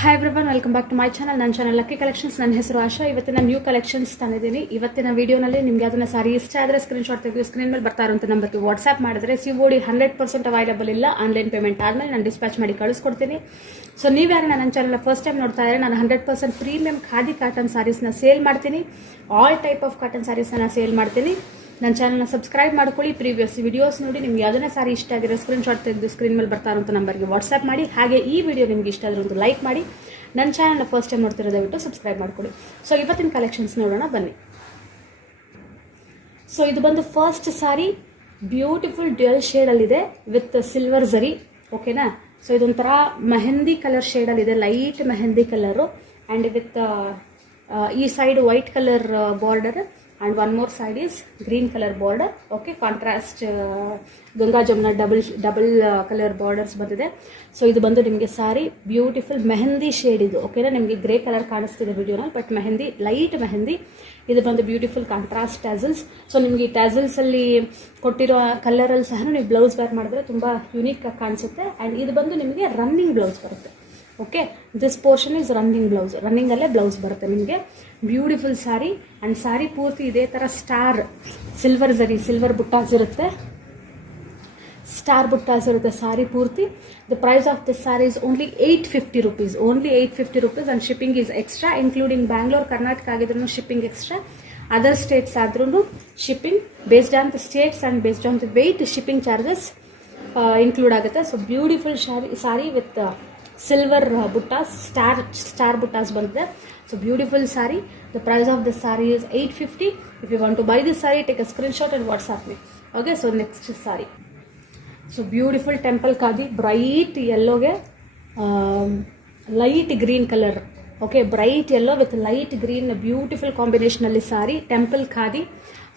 Hi everyone, welcome back to my channel. ನನ್ನ channel lucky collections. ನನ್ನ ಹೆಸರು ಆಶಾ. ಇವತ್ತಿನ ನ್ಯೂ ಕಲೆಕ್ಷನ್ಸ್ ತಂದಿದ್ದೀನಿ. ಇವತ್ತಿನ ವಿಡಿಯೋನಲ್ಲಿ ನಿಮಗೆ ಅದನ್ನ ಸಾರಿ ಇಷ್ಟ ಆದರೆ ಸ್ಕ್ರೀನ್ಶಾಟ್ ತೆಗೆದು ಸ್ಕ್ರೀನ್ ಮೇಲೆ ಬರ್ತಾ ಇರುವಂಥ ನಂಬರ್ಗೆ ವಾಟ್ಸ್ಆ್ಯಪ್ ಮಾಡಿದ್ರೆ ಸಿಒಡಿ 100% ಅವೈಲಬಲ್ ಇಲ್ಲ. ಆನ್ಲೈನ್ ಪೇಮೆಂಟ್ ಆದಮೇಲೆ ನಾನು ಡಿಸ್ಪ್ಯಾಚ್ ಮಾಡಿ ಕಳಿಸ್ಕೊಡ್ತೀನಿ. ಸೊ ನೀವು ಯಾರು ನನ್ನ ಚಾನಲ್ ಫಸ್ಟ್ ಟೈಮ್ ನೋಡ್ತಾ ಇದ್ದಾರೆ, ನಾನು 100% ಪ್ರೀಮಿಯಂ ಖಾದಿ ಕಾಟನ್ ಸಾರೀಸ್ನ ಸೇಲ್ ಮಾಡ್ತೀನಿ. ಆಲ್ ಟೈಪ್ ಆಫ್ ಕಾಟನ್ ಸಾರೀಸ್ನ ಸೇಲ್ ಮಾಡ್ತೀನಿ. ನನ್ನ ಚಾನಲ್ನ ಸಬ್ಸ್ಕ್ರೈಬ್ ಮಾಡ್ಕೊಳ್ಳಿ. ಪ್ರೀವಿಯಸ್ ವಿಡಿಯೋಸ್ ನೋಡಿ. ನಿಮ್ಗೆ ಯಾವುದನ್ನ ಸಾರಿ ಇಷ್ಟ ಆಗಿರೋ ಸ್ಕ್ರೀನ್ಶಾಟ್ ತೆಗೆದು ಸ್ಕ್ರೀನ್ ಮೇಲೆ ಬರ್ತಾ ಇರುವಂಥ ನಂಬರ್ಗೆ ವಾಟ್ಸ್ಆ್ಯಪ್ ಮಾಡಿ. ಹಾಗೆ ಈ ವಿಡಿಯೋ ನಿಮ್ಗೆ ಇಷ್ಟ ಆದರೆ ಒಂದು ಲೈಕ್ ಮಾಡಿ. ನನ್ನ ಚಾನಲ್ನ ಫಸ್ಟ್ ಟೈಮ್ ನೋಡ್ತಿರೋ ದಯವಿಟ್ಟು ಸಬ್ಸ್ಕ್ರೈಬ್ ಮಾಡ್ಕೊಳ್ಳಿ. ಸೊ ಇವತ್ತಿನ ಕಲೆಕ್ಷನ್ಸ್ ನೋಡೋಣ ಬನ್ನಿ. ಸೊ ಇದು ಬಂದು ಫಸ್ಟ್ ಸಾರಿ ಬ್ಯೂಟಿಫುಲ್ ಡ್ಯುಯಲ್ ಶೇಡಲ್ಲಿದೆ ವಿತ್ ಸಿಲ್ವರ್ ಝರಿ. ಓಕೆನಾ? ಸೊ ಇದೊಂಥರ ಮೆಹಂದಿ ಕಲರ್ ಶೇಡಲ್ಲಿದೆ, light mehndi colour and with ಈ side white colour border and one more side is green color border. Okay, contrast Ganga Jamuna double colour borders ಬಂದಿದೆ. ಸೊ ಇದು ಬಂದು ನಿಮಗೆ ಸಾರಿ ಬ್ಯೂಟಿಫುಲ್ ಮೆಹಂದಿ ಶೇಡ್ ಇದು. ಓಕೆನಾ? ನಿಮಗೆ ಗ್ರೇ ಕಲರ್ ಕಾಣಿಸ್ತಿದೆ ವಿಡಿಯೋನಲ್ಲಿ, ಬಟ್ ಮೆಹಂದಿ, ಲೈಟ್ ಮೆಹಂದಿ. ಇದು ಬಂದು ಬ್ಯೂಟಿಫುಲ್ ಕಾಂಟ್ರಾಸ್ಟ್ ಟ್ಯಾಸಲ್ಸ್. ಸೊ ನಿಮಗೆ ಈ ಟ್ಯಾಸಲ್ಸ್ ಅಲ್ಲಿ ಕೊಟ್ಟಿರೋ ಕಲರಲ್ಲಿ ಸಹ ನೀವು ಬ್ಲೌಸ್ ವೇರ್ ಮಾಡಿದ್ರೆ ತುಂಬಾ ಯುನೀಕ್ ಆಗಿ ಕಾಣಿಸುತ್ತೆ. ಆ್ಯಂಡ್ ಇದು ಬಂದು ನಿಮಗೆ ರನ್ನಿಂಗ್ ಬ್ಲೌಸ್ ಬರುತ್ತೆ. Okay, this portion is running blouse. Running ಅಲ್ಲೇ ಬ್ಲೌಸ್ ಬರುತ್ತೆ ನಿಮಗೆ. ಬ್ಯೂಟಿಫುಲ್ ಸಾರಿ. ಅಂಡ್ ಸಾರಿ ಪೂರ್ತಿ ಇದೇ ತರ star silver zari, silver buttas ಇರುತ್ತೆ, ಸ್ಟಾರ್ ಬುಟ್ಟಾಸ್ ಇರುತ್ತೆ ಸಾರಿ ಪೂರ್ತಿ. The price of this sorry is only 850 rupees. Only 850 rupees. And shipping is extra, including Bangalore, Karnataka ಆಗಿದ್ರು ಶಿಪ್ಪಿಂಗ್ ಎಕ್ಸ್ಟ್ರಾ. ಅದರ್ ಸ್ಟೇಟ್ಸ್ ಆದ್ರೂ shipping based on the states and based on the weight shipping charges include ಆಗುತ್ತೆ. So beautiful sari with silver buttas, star buttas ಬಂದಿದೆ. So beautiful sari. The price of this sorry is 850. If you want to buy this sari, take a screenshot and WhatsApp me. Okay, so next sari. So beautiful temple khadi, bright ಯೆಲ್ಲೋಗೆ light green colour. Okay, bright yellow with light green beautiful combination ಅಲ್ಲಿ sari, temple khadi.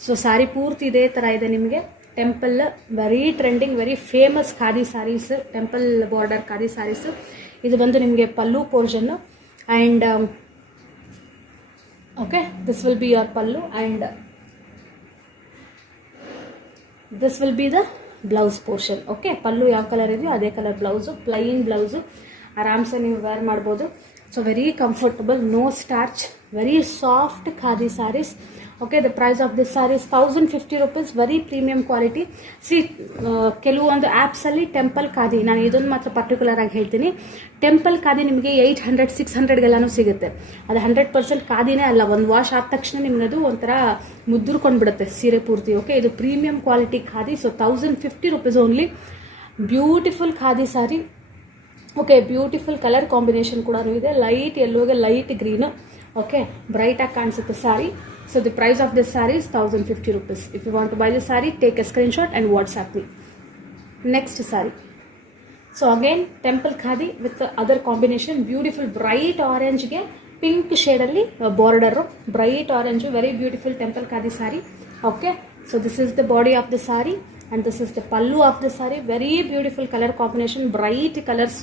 So sari ಪೂರ್ತಿ ಇದೇ ತರ ಇದೆ ನಿಮಗೆ. Temple, very trending, very famous khadi saris, temple border khadi saris. ಇದು ಬಂದು ನಿಮಗೆ pallu portion and okay, this will be your pallu and this will be the blouse portion. Okay, pallu ಯಾವ ಕಲರ್ ಇದೆಯೋ ಅದೇ ಕಲರ್ ಬ್ಲೌಸು, ಪ್ಲೈನ್ ಬ್ಲೌಸು. ಆರಾಮ್ಸೆ ನೀವು ವೇರ್ ಮಾಡ್ಬೋದು. So very comfortable, no starch, very soft khadi sarees. Okay, the price of this sorry is 1050 rupees. Very premium quality. ಕೆಲವೊಂದು ಆ್ಯಪ್ಸಲ್ಲಿ temple khadi, ನಾನು ಇದೊಂದು ಮಾತ್ರ ಪರ್ಟಿಕ್ಯುಲರ್ ಆಗಿ ಹೇಳ್ತೀನಿ, ಟೆಂಪಲ್ ಖಾದಿ ನಿಮಗೆ 800, 600ಗೆಲ್ಲಾನು ಸಿಗುತ್ತೆ. ಅದು 100% ಖಾದಿನೇ ಅಲ್ಲ. ಒಂದು ವಾಶ್ ಆದ ತಕ್ಷಣ ನಿಮ್ಗೆ ಅದು ಒಂಥರ ಮುದ್ದುರ್ಕೊಂಡ್ಬಿಡುತ್ತೆ ಸೀರೆ ಪೂರ್ತಿ. ಓಕೆ, ಇದು premium quality khadi. So 1050 rupees only. Beautiful khadi sari. Okay, beautiful colour combination ಕೂಡ ಇದೆ, ಲೈಟ್ ಯೆಲ್ಲೋಗೆ ಲೈಟ್ ಗ್ರೀನು. ಓಕೆ, ಬ್ರೈಟ್ ಆಗಿ ಕಾಣಿಸುತ್ತೆ sari. So the price of this saree is 1050 rupees. If you want to buy the saree, take a screenshot and WhatsApp me. Next saree. So again temple khadi with the other combination, beautiful bright orange ge pink shade alli border, bright orange, very beautiful temple khadi saree. Okay, so this is the body of the saree and this is the pallu of the saree. Very beautiful color combination, bright colors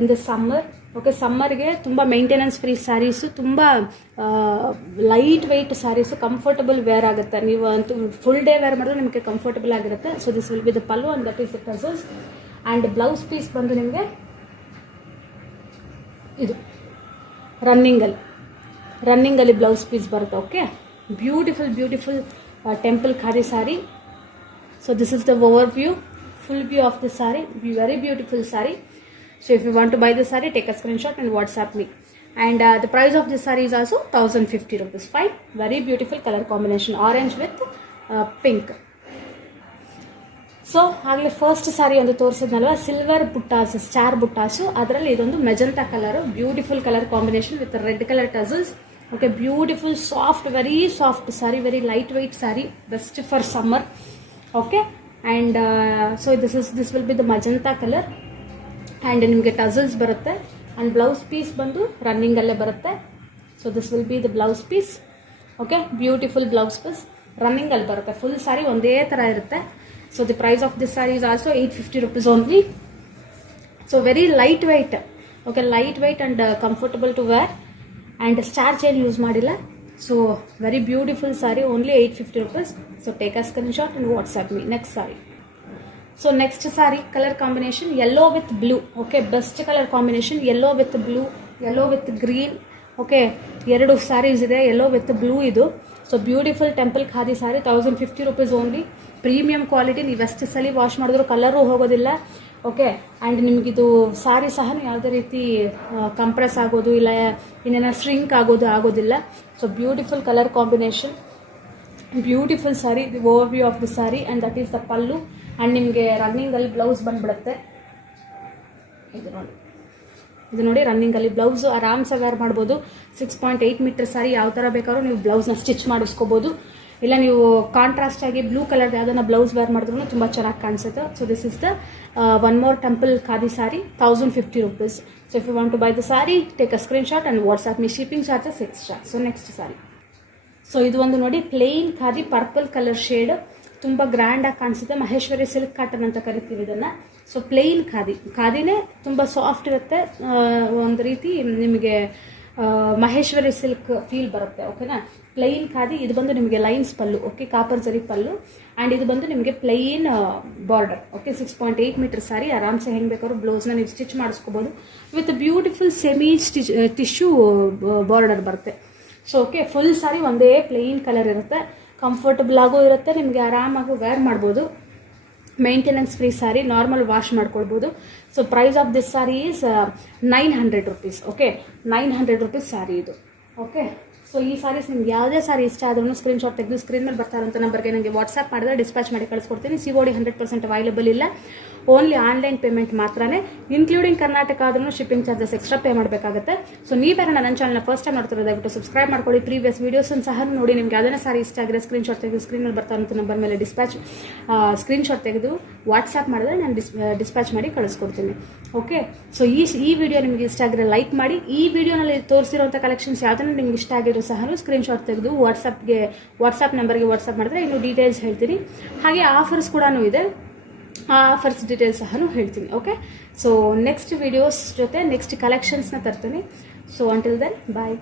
in the summer. Okay, ಸಮ್ಮರ್ಗೆ ತುಂಬ maintenance free saris, ತುಂಬ light weight saris, comfortable wear ಆಗುತ್ತೆ. ನೀವು ಅಂತೂ full day wear ಮಾಡಿದ್ರೆ ನಿಮಗೆ comfortable ಆಗಿರುತ್ತೆ. So this will be the pallu and that is the tassels. And blouse piece ಬಂದು ನಿಮಗೆ ಇದು ರನ್ನಿಂಗಲ್ಲಿ ಬ್ಲೌಸ್ ಪೀಸ್ ಬರುತ್ತೆ. Okay, beautiful temple khadi sari. So this is the overview, full view of the sari. Very beautiful sari. So if you want to buy this saree, take a screenshot and WhatsApp me. And the price of this saree is also 1050 rupees. Fine. Very beautiful color combination, orange with pink. So ಆಗಲೇ first sari ಒಂದು ತೋರಿಸಿದ್ನಲ್ವ, silver buttas, star buttas. ಅದರಲ್ಲಿ ಇದೊಂದು magenta colour, beautiful colour combination with red colour tassels. Okay, beautiful soft, very soft sari, very light weight sari, best for summer. Okay, and so this will be the magenta colour. And ನಿಮಗೆ tassels ಬರುತ್ತೆ. And blouse piece ಬಂದು ರನ್ನಿಂಗಲ್ಲೇ ಬರುತ್ತೆ. So this will be the blouse piece. Okay, beautiful blouse piece ರನ್ನಿಂಗಲ್ಲಿ ಬರುತ್ತೆ. Full ಸಾರಿ ಒಂದೇ ಥರ ಇರುತ್ತೆ. So the price of this sorry is also 850 rupees only. So very light weight. Okay, light weight and comfortable to wear. And starch ಏನು use ಮಾಡಿಲ್ಲ. So very beautiful sari, only 850 rupees. So take a screenshot and WhatsApp me. Next sari. So next saree color combination yellow with blue. Okay, best color combination, yellow with blue yellow with green. Okay, 2 saris ಇದೆ, yellow with blue ಇದು. So beautiful temple khadi sari, 1050 rupees only. Premium quality, ನೀವು ಎಷ್ಟು ಸಲ wash ಮಾಡಿದ್ರು colour ಹೋಗೋದಿಲ್ಲ. Okay, and ನಿಮಗಿದು sari ಸಹ ಯಾವುದೇ ರೀತಿ ಕಂಪ್ರೆಸ್ ಆಗೋದು ಇಲ್ಲ ಇನ್ನೇನೋ ಸ್ಟ್ರಿಂಕ್ ಆಗೋದಿಲ್ಲ. So beautiful colour combination, beautiful sari. The over view of the sari and that is the pallu. And ನಿಮಗೆ ರನ್ನಿಂಗಲ್ಲಿ ಬ್ಲೌಸ್ ಬಂದುಬಿಡುತ್ತೆ. ಇದು ನೋಡಿ ರನ್ನಿಂಗಲ್ಲಿ ಬ್ಲೌಸು ಆರಾಮ್ಸೆ ವೇರ್ ಮಾಡ್ಬೋದು. 6.8 ಮೀಟರ್ ಸ್ಯಾರಿ, ಯಾವ ಥರ ಬೇಕಾದ್ರೂ ನೀವು ಬ್ಲೌಸ್ನ ಸ್ಟಿಚ್ ಮಾಡಿಸ್ಕೋಬೋದು. ಇಲ್ಲ ನೀವು ಕಾಂಟ್ರಾಸ್ಟ್ ಆಗಿ ಬ್ಲೂ ಕಲರ್ ಯಾವುದನ್ನ ಬ್ಲೌಸ್ ವೇರ್ ಮಾಡಿದ್ರು ತುಂಬ ಚೆನ್ನಾಗಿ ಕಾಣಿಸುತ್ತೆ. So this is the one more temple khadi sari, 1050 rupees. So if you want to buy the sari, take a screen shot and WhatsApp me, shipping charges extra. So next sari. So ಇದು ಒಂದು ನೋಡಿ plain khadi, purple colour shade, ತುಂಬ ಗ್ರ್ಯಾಂಡಾಗಿ ಕಾಣಿಸುತ್ತೆ. Maheshwari silk cotton ಅಂತ ಕರಿತೀವಿ ಇದನ್ನು. So plane ಖಾದಿನೇ ತುಂಬ ಸಾಫ್ಟ್ ಇರುತ್ತೆ, ಒಂದು ರೀತಿ ನಿಮಗೆ ಮಹೇಶ್ವರಿ ಸಿಲ್ಕ್ ಫೀಲ್ ಬರುತ್ತೆ. ಓಕೆನಾ, ಪ್ಲೈನ್ ಖಾದಿ. ಇದು ಬಂದು ನಿಮಗೆ ಲೈನ್ಸ್ ಪಲ್ಲು, ಓಕೆ, ಕಾಪರ್ ಜರಿ ಪಲ್ಲು. ಆ್ಯಂಡ್ ಇದು ಬಂದು ನಿಮಗೆ plain border. Okay, 6.8 metre sari, ಆರಾಮ್ಸೆ ಹೆಂಗೆ ಬೇಕಾದ್ರೂ ಬ್ಲೌಸ್ನ ನೀವು ಸ್ಟಿಚ್ ಮಾಡಿಸ್ಕೋಬೋದು. With beautiful semi tissue border ಬರುತ್ತೆ. ಸೊ ಓಕೆ, ಫುಲ್ ಸ್ಯಾರಿ ಒಂದೇ ಪ್ಲೈನ್ ಕಲರ್ ಇರುತ್ತೆ, ಕಂಫರ್ಟಬಲ್ ಆಗೂ ಇರುತ್ತೆ, ನಿಮಗೆ ಆರಾಮಾಗಿ ವೇರ್ ಮಾಡ್ಬೋದು. Maintenance free sari, normal wash ಮಾಡ್ಕೊಳ್ಬೋದು. So price of this sari is 900 rupees. Okay, 900 rupees sari ಇದು. ಓಕೆ, ಸೊ ಈ ಸ್ಯಾರೀಸ್ ನಿಮ್ಗೆ ಯಾವುದೇ ಸ್ಯಾರಿ ಇಷ್ಟ ಆದ್ರೂ ಸ್ಕ್ರೀನ್ಶಾಟ್ ತೆಗೆದು ಸ್ಕ್ರೀನ್ ಮೇಲೆ ಬರ್ತಾ ಇರೋಂಥ ನಂಬರ್ಗೆ ನನಗೆ ವಾಟ್ಸ್ಆ್ಯಪ್ ಮಾಡಿದ್ರೆ ಡಿಸ್ಪ್ಯಾಚ್ ಮಾಡಿ ಕಳಿಸ್ಕೊಡ್ತೀನಿ. COD 100% ಅವೈಲೇಬಲ್ ಇಲ್ಲ, ಓನ್ಲಿ ಆನ್ಲೈನ್ ಪೇಮೆಂಟ್ ಮಾತ್ರನೇ. ಇನ್ಕ್ಲೂಡಿಂಗ್ ಕರ್ನಾಟಕ ಆದ್ರೂ ಶಿಪ್ಪಿಂಗ್ ಚಾರ್ಜಸ್ ಎಕ್ಸ್ಟ್ರಾ ಪೇ ಮಾಡಬೇಕಾಗುತ್ತೆ. ಸೊ ನೀವೇನ ನನ್ನ ಚಾನಲ್ನ ಫಸ್ಟ್ ಟೈಮ್ ನೋಡ್ತಿರೋದು ದಯವಿಟ್ಟು ಸಬ್ಸ್ಕ್ರೈಬ್ ಮಾಡ್ಕೊಳ್ಳಿ. ಪ್ರೀವಿಯಸ್ ವೀಡಿಯೋಸನ್ನು ಸಹ ನೋಡಿ. ನಿಮ್ಗೆ ಯಾವುದೇ ಸಾರಿ ಇಷ್ಟ ಆಗಿರೋ ಸ್ಕ್ರೀನ್ಶಾಟ್ ತೆಗೆದು ಸ್ಕ್ರೀನ್ ಮೇಲೆ ಬರ್ತಾ ಇರೋಂಥ ನಂಬರ್ ಮೇಲೆ ಸ್ಕ್ರೀನ್ಶಾಟ್ ತೆಗೆದು ವಾಟ್ಸ್ಆ್ಯಪ್ ಮಾಡಿದ್ರೆ ನಾನು ಡಿಸ್ಪ್ಯಾಚ್ ಮಾಡಿ ಕಳಿಸ್ಕೊಡ್ತೀನಿ. ಓಕೆ, ಸೊ ಈ ವಿಡಿಯೋ ನಿಮಗೆ ಇಷ್ಟ ಆಗಿರೋ ಲೈಕ್ ಮಾಡಿ. ಈ ವಿಡಿಯೋನಲ್ಲಿ ತೋರಿಸಿರೋಂಥ ಕಲೆಕ್ಷನ್ಸ್ ಯಾವುದನ್ನು ನಿಮ್ಗೆ ಇಷ್ಟ ಆಗಿರೋ ಸಹ ಸ್ಕ್ರೀನ್ಶಾಟ್ ತೆಗೆದು ವಾಟ್ಸ್ಆ್ಯಪ್ ನಂಬರ್ಗೆ ವಾಟ್ಸ್ಆ್ಯಪ್ ಮಾಡಿದ್ರೆ ಇನ್ನೂ ಡೀಟೇಲ್ಸ್ ಹೇಳ್ತೀನಿ. ಹಾಗೆ ಆಫರ್ಸ್ ಕೂಡ ಇದೆ, ಆ ಆಫರ್ಸ್ ಡೀಟೇಲ್ಸ್ ಸಹ ಹೇಳ್ತೀನಿ. ಓಕೆ, ಸೊ ನೆಕ್ಸ್ಟ್ ವಿಡಿಯೋಸ್ ಜೊತೆ ನೆಕ್ಸ್ಟ್ ಕಲೆಕ್ಷನ್ಸ್ನ ತರ್ತೀನಿ. ಸೊ ಅಂಟಿಲ್ ದೆನ್ ಬಾಯ್.